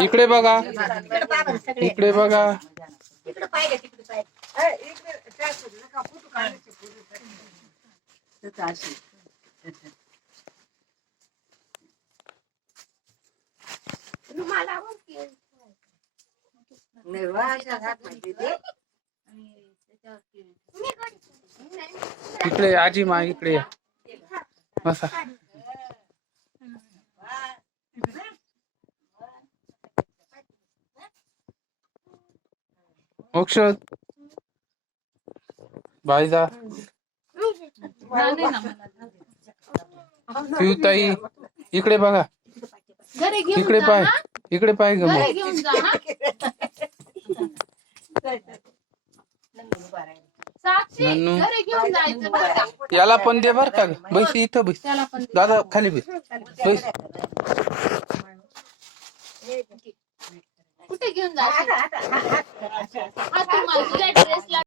इकडे बघा, इकडे बघा. इकडे आजी मा, इकडे बसा. मोक्षद बाईजा, पिऊताई इकडे बघा, इकडे पाय, इकडे पाय ग. नन्नू याला पण दे बर का. बैस इथं, बैस दादा, खाली बैस, बैस. कुठे घेऊन जायचं? तुझा ड्रेस